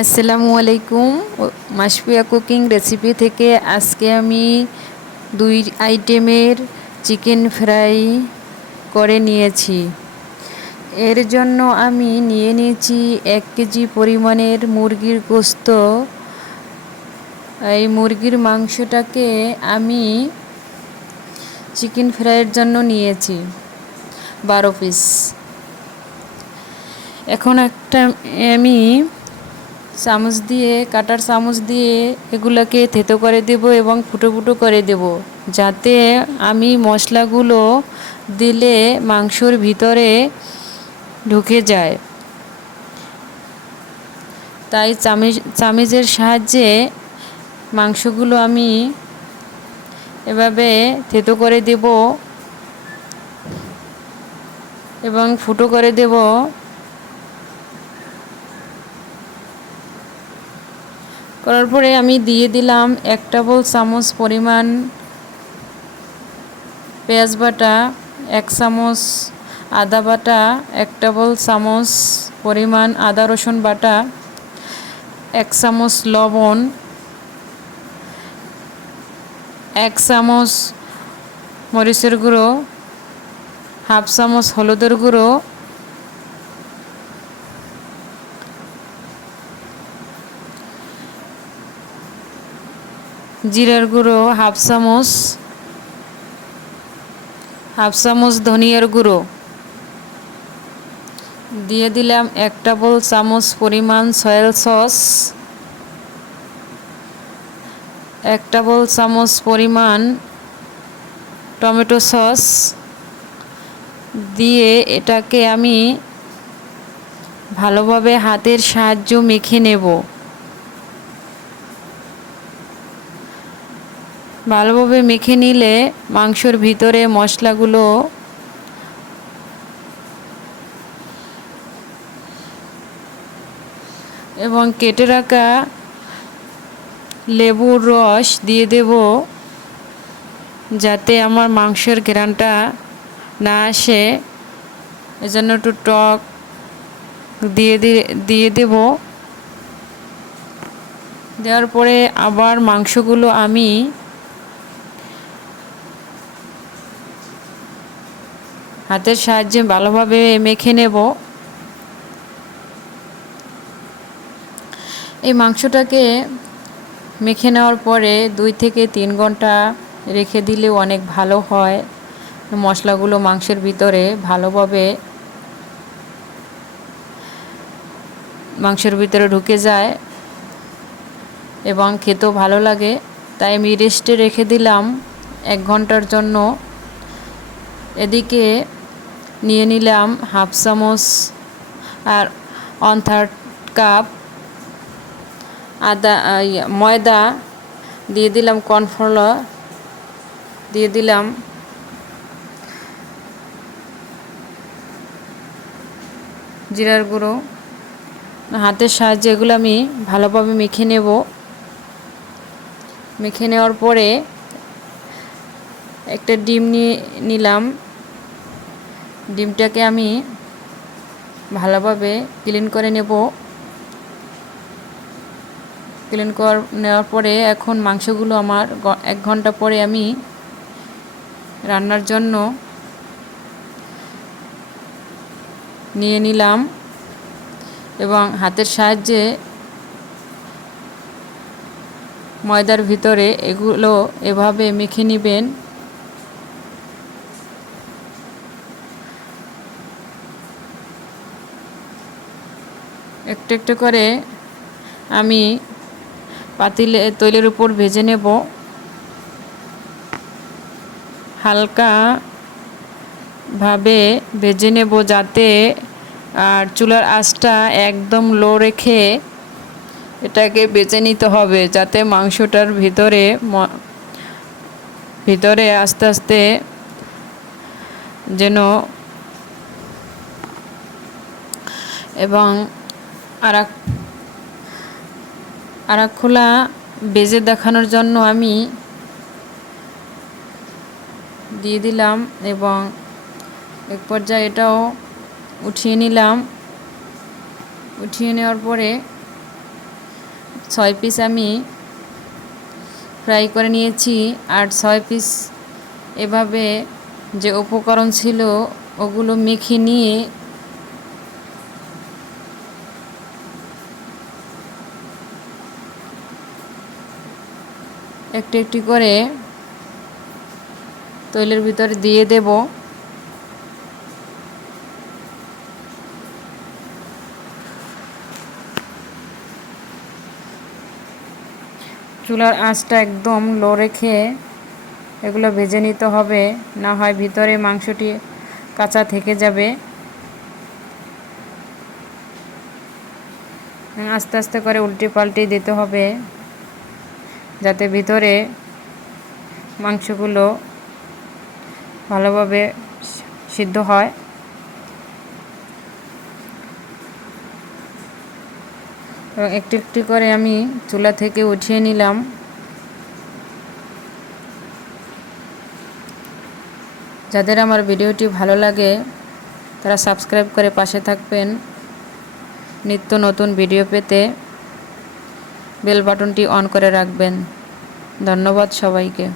আসসালামু আলাইকুম। মাসপিয়া cooking recipe থেকে আজকে আমি দুই আইটেমের চিকেন ফ্রাই করে নিয়েছি। এর জন্য আমি নিয়ে নিয়েছি এক কেজি পরিমাণের মুরগির গোস্ত। এই মুরগির মাংসটাকে আমি চিকেন ফ্রাইয়ের জন্য নিয়েছি, বারো পিস। এখন একটা আমি চামচ দিয়ে, কাটার চামচ দিয়ে এগুলোকে থেতো করে দেব এবং ফুটো ফুটো করে দেব, যাতে আমি মশলাগুলো দিলে মাংসর ভিতরে ঢুকে যায়। তাই চামিচ চামিচের সাহায্যে মাংসগুলো আমি এভাবে থেতো করে দেব এবং ফুটো করে দেব। করার পরে আমি দিয়ে দিলাম এক টেবল চামচ পরিমাণ পেঁয়াজ বাটা, এক চামচ আদা বাটা, এক টেবল চামচ পরিমাণ আদা রসুন বাটা, এক চামচ লবণ, এক চামচ মরিচের গুঁড়ো, হাফ চামচ হলুদের গুঁড়ো জিরার গুঁড়ো, হাফ চামচ হাফ চামচ ধনিয়ার গুঁড়ো। দিয়ে দিলাম এক টেবল চামচ পরিমাণ সয়েল সস, এক টেবল চামচ পরিমাণ টমেটো সস। দিয়ে এটাকে আমি ভালোভাবে হাতের সাহায্য মেখে নেব। ভালোভাবে মেখে নিলে মাংসর ভিতরে মশলাগুলো এবং কেটে রাখা লেবুর রস দিয়ে দেব যাতে আমার মাংসের ঘেরানটা না আসে। এজন্য একটু টক দিয়ে দিয়ে দেব। দেওয়ার পরে আবার মাংসগুলো আমি হাতের সাহায্যে ভালোভাবে মেখে নেব। এই মাংসটাকে মেখে নেওয়ার পরে দুই থেকে তিন ঘণ্টা রেখে দিলেও অনেক ভালো হয়। মশলাগুলো মাংসের ভিতরে ভালোভাবে মাংসের ভিতরে ঢুকে যায় এবং খেতেও ভালো লাগে। তাই আমি রেস্টে রেখে দিলাম এক ঘণ্টার জন্য। এদিকে নিয়ে নিলাম হাফ চামচ আর ওয়ান থার্ড কাপ আদা ময়দা দিয়ে দিলাম কর্নফ্লাওয়ার, দিয়ে দিলাম জিরার গুঁড়ো। হাতের সাহায্যে এগুলো আমি ভালোভাবে মেখে নেব। মেখে নেওয়ার পরে একটা ডিম নিয়ে নিলাম। ডিমটাকে আমি ভালোভাবে ক্লিন করে নেব। ক্লিন কর, নেওয়ার পরে এখন মাংসগুলো আমার এক ঘণ্টা পরে আমি রান্নার জন্য নিয়ে নিলাম এবং হাতের সাহায্যে ময়দার ভিতরে এগুলো এভাবে মেখে নেবেন। একটু একটু করে আমি পাতিলে, তৈলের উপর ভেজে নেব। হালকা ভাবে ভেজে নেব যাতে আর চুলার আঁচটা একদম লো রেখে এটাকে বেছে নিতে হবে যাতে মাংসটার ভিতরে ভিতরে আস্তে আস্তে যেন এবং আর আর খোলা বেজে দেখানোর জন্য আমি দিয়ে দিলাম এবং এক পর্যায়ে এটাও উঠিয়ে নিলাম। উঠিয়ে নেওয়ার পরে ছয় পিস আমি ফ্রাই করে নিয়েছি আর ছয় পিস এভাবে যে উপকরণ ছিল ওগুলো মেখে নিয়ে একটু একটি করে তৈলের ভিতরে দিয়ে দেব। চুলার আঁচটা একদম লো রেখে এগুলো ভেজে নিতে হবে, না হয় ভিতরে মাংসটি কাঁচা থেকে যাবে। আস্তে আস্তে করে উল্টে পাল্টে দিতে হবে। যাতে ভিতরে মাংসগুলো ভালোভাবে সিদ্ধ হয়। এবং একটু একটু করে আমি চুলা থেকে উঠিয়ে নিলাম। যাদের আমার ভিডিওটি ভালো লাগে, তারা সাবস্ক্রাইব করে পাশে থাকবেন। নিত্য নতুন ভিডিও পেতে। বেল বাটনটি অন করে রাখবেন। ধন্যবাদ সবাইকে।